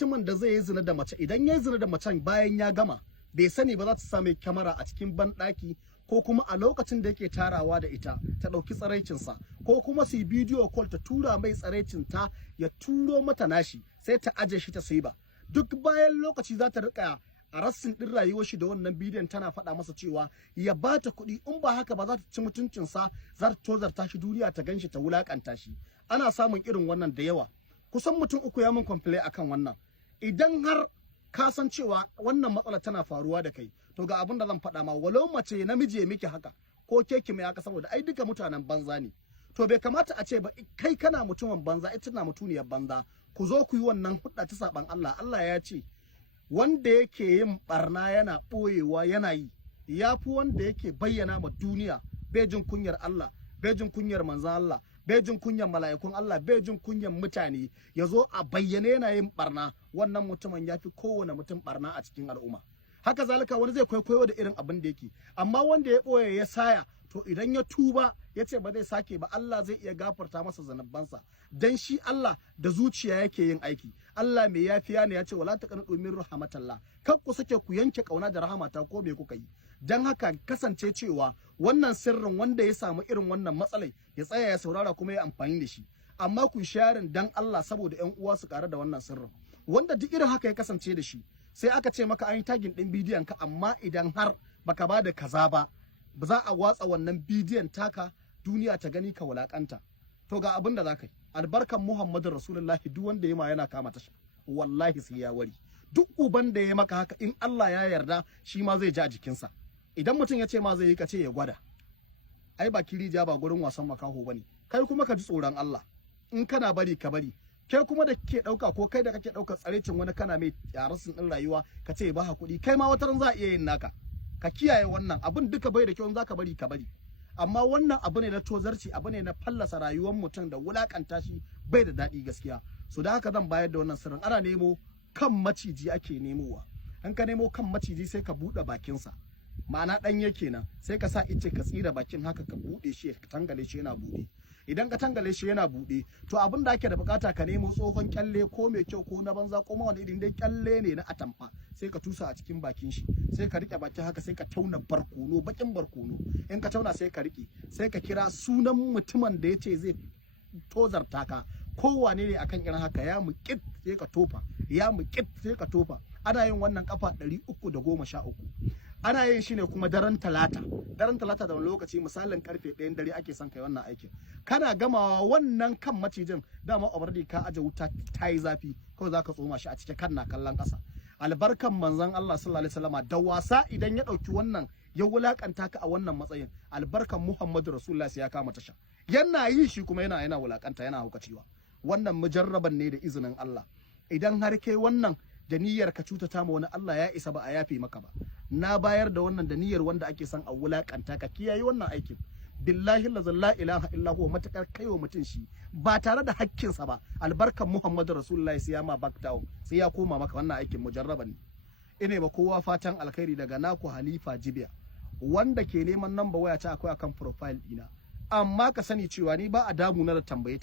mutumin da zai yi zina da mace idan ya yi zina da macen bayan ya gama bai sani ba za ta same kyamara a cikin banɗaki ko kuma a lokacin da yake tarawa da ita ta ɗauki tsaraicinsa ko kuma su yi bidiyo call ta tura mai tsaraicin ta ya turo mata nashi sai ta aje shi ta sai ba duk bayan lokaci za ta rika a rassin din rayuwar shi da wannan bidiyon tana faɗa masa cewa ya bata kuɗi in ba haka ba za ta ci mutuncinsa za ta tozarta shi duniya ta ganshi ta wulakanta shi ana samun irin wannan da yawa kusan mutum uku ya mun complain akan wannan idan har ka san cewa wannan matsala tana faruwa da kai to ga abin da zan faɗa ma walau mace namiji ya miki haka ko keki mai haka saboda ai duka mutanen banza ne to bai kamata a ce ba kai kana mutumin banza ita na mutuniyar banza ku zo ku yi wannan hudda ta saban Allah Allah ya ce wanda yake yin barna yana boyewa yana yi yafi wanda yake bayyana ma duniya bai jin kunyar Allah bai jin kunyar manzon Allah bai jin kunyar mala'ikun Allah bai jin kunyar mutane yazo a bayyane yana yin barna wannan mutumin yafi kowane mutum barna a cikin al'umma haka zalika wani zai kwaikwayo da irin abin da yake amma wanda ya boye ya saya to idan ya tuba ya ce ba zai sake ba Allah zai iya gafarta masa zanubbansa dan shi Allah da zuciya yake yin aiki Allah mai yafiya ne ya ce wala taqnatu min rahmatillah kar ku sake ku yanke kauna da rahamata ko me kuka yi dan haka kasance cewa wannan sirrin wanda ya samu irin wannan matsalai ya tsaya ya saurara kuma ya amfani da shi amma ku sharing dan Allah saboda ƴan uwa su ƙara da wannan sirrin wanda duk irin haka ya kasance da shi sai aka ce maka an yi tagin din bidiyon ka amma idan har baka bada kaza ba za a watsa wannan bidiyon taka duniya ta gani ka wulakanta to ga abin da za ka yi albarkan Muhammadu Rasulullahi duk wanda ya ma yana kama tasha wallahi sai ya wari duk uban da ya maka haka in Allah ya yarda shi ma zai ji a jikinsa idan mutum ya ce ma zai yi ka ce ya gwada ai ba kirija ba gurin wasan makaho bane kai kuma ka ji tsoron Allah in kana bari ka bari kai kuma da kake dauka ko kai da kake dauka tsarecin wani kana mai yarasin din rayuwa ka ce ba hakuri kai ma wataran za a iya yin naka ka kiyaye wannan abin duka bai da kyau in zaka bari ka bari amma wannan abu ne na tozarci abu ne na fallasa rayuwar mutum da wulakanta shi bai da daɗi gaskiya so da haka zan bayar da wannan sirrin ana nemo kan maciji ake nemowa in ka nemo kan maciji sai ka buɗe bakinsa ma'ana ɗanye kenan sai ka sa ice ka tsira bakin haka ka buɗe shi ka tangale shi yana buɗe idan ka tangale shi yana buɗe to abin da ake da bukata ka nemo tsohon kyalle ko mai kyau ko na banza ko ma wani irin dai kyalle ne na atamfa sai ka tusa a cikin bakin shi sai ka rike bakin haka sai ka tauna barkono bakin barkono in ka tauna sai ka rike sai ka kira sunan mutumin da yace zai tozarta ka kowane ne akan irin haka ya muƙit sai ka tofa ya muƙit sai ka tofa ana yin wannan kafa 313 ana yin shi ne kuma daren talata da wani lokaci misalin karfe 1 dare ake son kai wannan aikin kana gamawa wannan kan macijin dama already ka aje wuta ta yi zafi kawai zaka tsoma shi a cikin kan na kallon ƙasa albarkan manzon Allah sallallahu alaihi wasallam da wasa idan ya dauki wannan ya wulakanta ka a wannan matsayin albarkan Muhammadu Rasulullah sai ya kama tasha yana yi shi kuma yana wulakanta yana hukacewa wannan mujarraban ne da izinin Allah idan har kai wannan da niyyar ka cutata ma wani Allah ya isa ba a yafe maka ba na bayar da wannan da niyyar wanda ake son a wulakanta ka kiyaye wannan aikin billahi la ilaha illa huwa matakar kaiwa mutun shi ba tare da hakkinsa ba albarkan Muhammadu Rasulullahi sai ya ma back down sai ya koma maka wannan aikin mujarraban ne ine ba kowa fatan alkhairi daga naku Halifa Jibiya wanda ke neman number waya ta akwai akan profile dina amma ka sani cewa ni ba a damu na da tambaye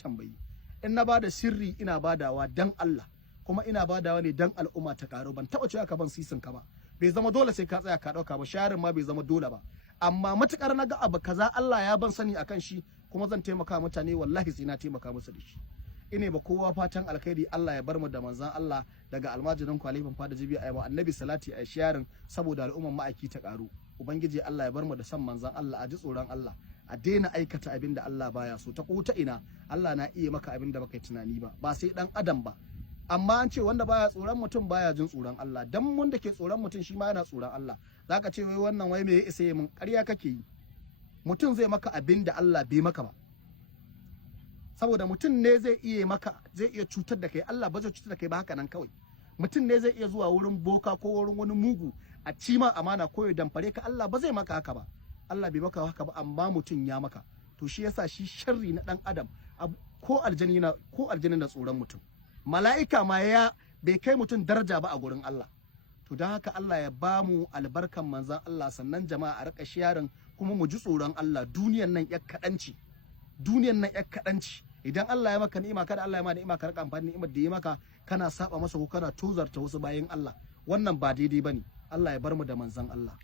in na bada sirri ina badawa dan Allah kuma ina badawa ne dan al'umma ta karo ban taba cewa ka ban sisin ka ba bai zama dole sai ka tsaya ka dauka ba sharin ma bai zama dole ba amma matukar naga abu kaza Allah ya ban sani akan shi kuma zan taimaka mutane wallahi sai na taimaka musu da shi ine ba kowa fatan alkhairi Allah ya bar mu da manzon Allah daga almajirin kwalifin fada jibi ayi wa annabi salati ayi sharin saboda al'umman ma'aiki ta karu ubangiji Allah ya bar mu da san manzon Allah a ji tsoron Allah a daina aikata abin da Allah baya so ta kuta ina Allah na iya maka abin da baka tunani ba sai dan adam ba amma an ce wanda baya tsoron mutum baya jin tsoron Allah dan wanda ke tsoron mutum shi ma yana tsoron Allah zaka ce wai wannan wai me ya isa yi mun ƙarya kake yi mutum zai maka abin da Allah bai maka ba saboda mutum ne zai iya maka zai iya cutar da kai Allah ba zai cutar da kai ba haka nan kawai mutum ne zai iya zuwa wurin boka ko wurin wani mugu a cima amana ko ya damfare ka Allah ba zai maka haka ba Allah bai maka haka ba amma mutum ya maka to shi yasa shi sharri na dan adam ko aljani na tsoron mutum mala'ika ma ya bai kai mutum daraja ba a gurin Allah to don haka Allah ya ba mu albarkan manzon Allah sannan jama'a a rika sharing kuma mu ji tsoron Allah duniyan nan yak kadanci idan Allah ya maka ni'ima kada Allah ya ma ni'ima ka rika amfani ni'imar da ya maka kana saba masa ko kana tuzarta wasu bayin Allah, wannan ba daidai bane. Allah ya bar mu da manzon Allah.